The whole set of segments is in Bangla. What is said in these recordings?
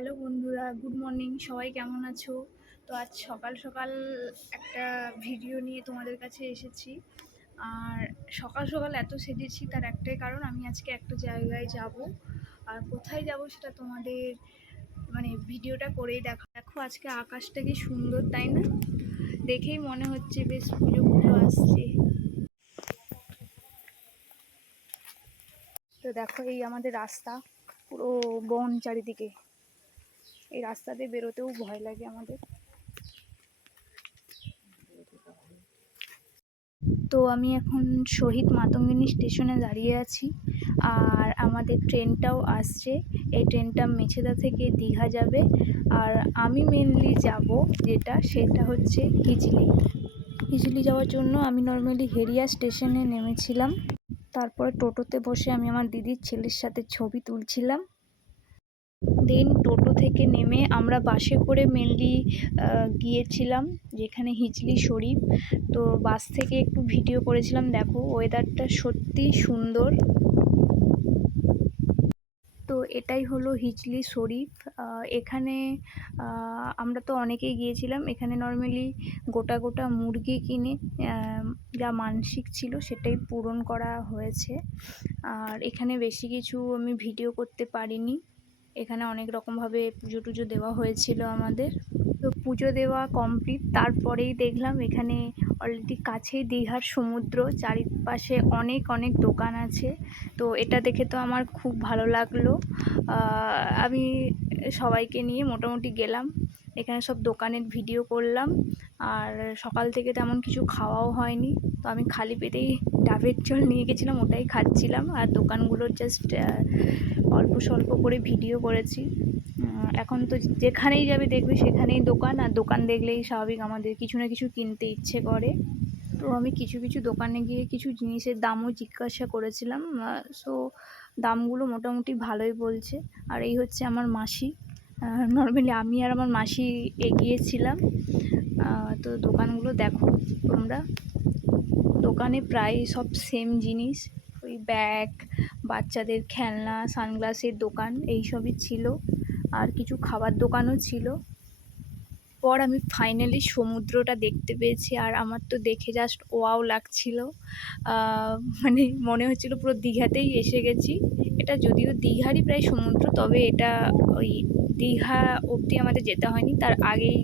হ্যালো বন্ধুরা, গুড মর্নিং। সবাই কেমন আছো? তো আজ সকাল সকাল একটা ভিডিও নিয়ে তোমাদের কাছে এসেছি। আর সকাল সকাল এত সেজেছি তার একটাই কারণ, আমি আজকে একটা জায়গায় যাব। আর কোথায় যাব সেটা তোমাদের ভিডিওটা করেই দেখো। আজকে আকাশটা কি সুন্দর, তাই না? দেখেই মনে হচ্ছে বেশ পুজো পুজো আসছে। তো দেখো, এই আমাদের রাস্তা, পুরো বন চারিদিকে। এই রাস্তাতে বেরোতেও ভয় লাগে আমাদের। তো আমি এখন শহীদ মাতঙ্গিনী স্টেশনে দাঁড়িয়ে আছি, আর আমাদের ট্রেনটাও আসছে। এই ট্রেনটা মেছেদা থেকে দীঘা যাবে, আর আমি মেনলি যাব সেটা হচ্ছে হিজলি যাওয়ার জন্য আমি নর্মালি হেরিয়া স্টেশনে নেমেছিলাম। তারপরে টোটোতে বসে আমি আমার দিদির ছেলের সাথে ছবি তুলছিলাম। দেন টোটো থেকে নেমে আমরা বাসে করে মেনলি গিয়েছিলাম যেখানে হিজলি শরীফ। তো বাস থেকে একটু ভিডিও করেছিলাম। দেখো, ওয়েদারটা সত্যি সুন্দর। তো এটাই হলো হিজলি শরীফ। এখানে আমরা তো অনেকেই গিয়েছিলাম। এখানে নর্মালি গোটা গোটা মুরগি কিনে যা মানসিক ছিল সেটাই পূরণ করা হয়েছে। আর এখানে বেশি কিছু আমি ভিডিও করতে পারিনি। এখানে অনেক রকমভাবে পুজো টুজো দেওয়া হয়েছিল আমাদের। তো পুজো দেওয়া কমপ্লিট, তারপরেই দেখলাম এখানে অলরেডি কাছেই দীঘার সমুদ্র, চারিপাশে অনেক অনেক দোকান আছে। তো এটা দেখে তো আমার খুব ভালো লাগলো। আমি সবাইকে নিয়ে মোটামুটি গেলাম, এখানে সব দোকানের ভিডিও করলাম। আর সকাল থেকে তেমন কিছু খাওয়াও হয়নি, তো আমি খালি পেটেই ডাবের জল নিয়ে গেছিলাম, ওটাই খাচ্ছিলাম। আর দোকানগুলোর জাস্ট অল্প স্বল্প করে ভিডিও করেছি। এখন তো যেখানেই যাবে দেখবে সেখানেই দোকান, আর দোকান দেখলেই স্বাভাবিক আমাদের কিছু না কিছু কিনতে ইচ্ছে করে। তো আমি কিছু কিছু দোকানে গিয়ে কিছু জিনিসের দামও জিজ্ঞাসা করেছিলাম। সো দামগুলো মোটামুটি ভালোই বলছে। আর এই হচ্ছে আমার মাসি। নর্মালি আমি আর আমার মাসি এগিয়েছিলাম। তো দোকানগুলো দেখো তোমরা, দোকানে প্রায় সব সেম জিনিস, ওই ব্যাগ, বাচ্চাদের খেলনা, সানগ্লাসের দোকান এইসবই ছিল। আর কিছু খাবার দোকানও ছিল। পর আমি ফাইনালি সমুদ্রটা দেখতে পেয়েছি, আর আমার তো দেখে জাস্ট ওয়াও লাগছিল। মানে মনে হচ্ছিল পুরো দীঘাতেই এসে গেছি। এটা যদিও দীঘারই প্রায় সমুদ্র, তবে এটা ওই দীঘা অবধি আমাদের যেতে হয়নি, তার আগেই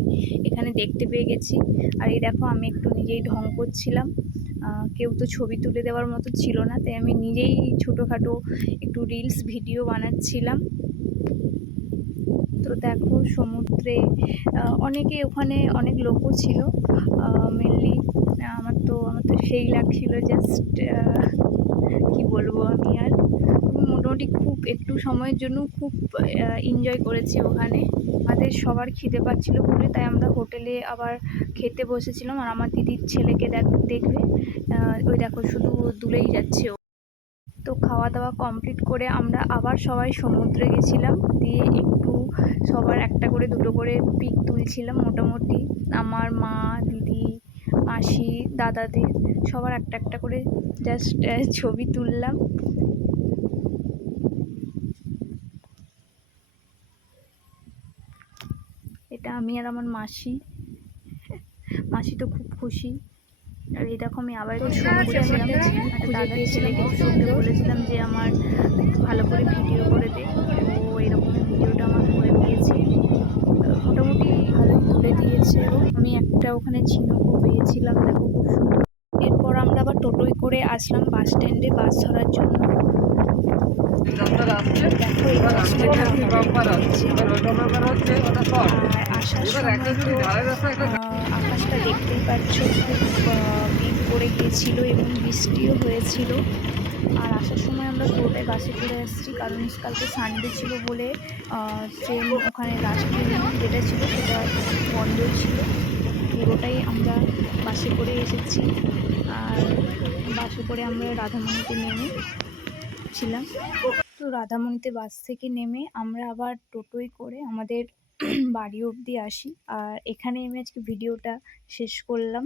এখানে দেখতে পেয়ে গেছি। আর এই দেখো, আমি একটু নিজেই ঢং করছিলাম। কেউ তো ছবি তুলে দেওয়ার মতো ছিল না, তাই আমি নিজেই ছোটোখাটো একটু রিলস ভিডিও বানাচ্ছিলাম। তো দেখো সমুদ্রে অনেকে, ওখানে অনেক লোকও ছিল। মেনলি আমার তো সেই লাগছিল, জাস্ট কি বলবো আমি। আর মোটামুটি খুব একটু সময়ের জন্য খুব এনজয় করেছি ওখানে। আমাদের সবার খিদে পাচ্ছিল বলে তাই আমরা হোটেলে আবার খেতে বসেছিলাম। আর আমার দিদির ছেলেকে দেখবে, ওই দেখো শুধু দুলেই যাচ্ছে। তো খাওয়া দাওয়া কমপ্লিট করে আমরা আবার সবাই সমুদ্রে গেছিলাম, দিয়ে একটু সবার একটা করে দুটো করে পিক তুলছিলাম। মোটামুটি আমার মা, দিদি, মাসি, দাদাদের সবার একটা একটা করে জাস্ট ছবি তুললাম। এটা আমি আর আমার মাসি। মাসি তো খুব খুশি। আর এই দেখো, আমি আবার খুঁজে পেয়েছিলাম, ওকে বলেছিলাম যে আমার ভালো করে ভিডিও করে দে। ও এরকম ভিডিওটা আমার করে দিয়েছে, মোটামুটি ভালোই তুলে দিয়েছে। আমি একটা ওখানে ঝিনুকও পেয়েছিলাম, দেখো খুব সুন্দর। এরপর আমরা আবার টোটোয় করে আসলাম বাস স্ট্যান্ডে বাস ধরার জন্য। দেখো এই আর আসার সময় তো আকাশটা দেখতেই পাচ্ছ, খুব মেঘ পড়ে গিয়েছিল এবং বৃষ্টিও হয়েছিল। আর আসার সময় আমরা পুরোটাই বাসে করে আসছি, কারণ কালকে সানডে ছিল বলে ট্রেন ওখানে লাস্ট ট্রেন যেটা ছিল সেটা বন্ধই ছিল। পুরোটাই আমরা বাসে করে এসেছি। আর বাসে করে আমরা রাধামণিতে নেমেছিলাম। তো রাধামণিতে বাস থেকে নেমে আমরা আবার টোটোয় করে আমাদের বাড়ি অবধি আসি। আর এখানে আমি আজকে ভিডিওটা শেষ করলাম।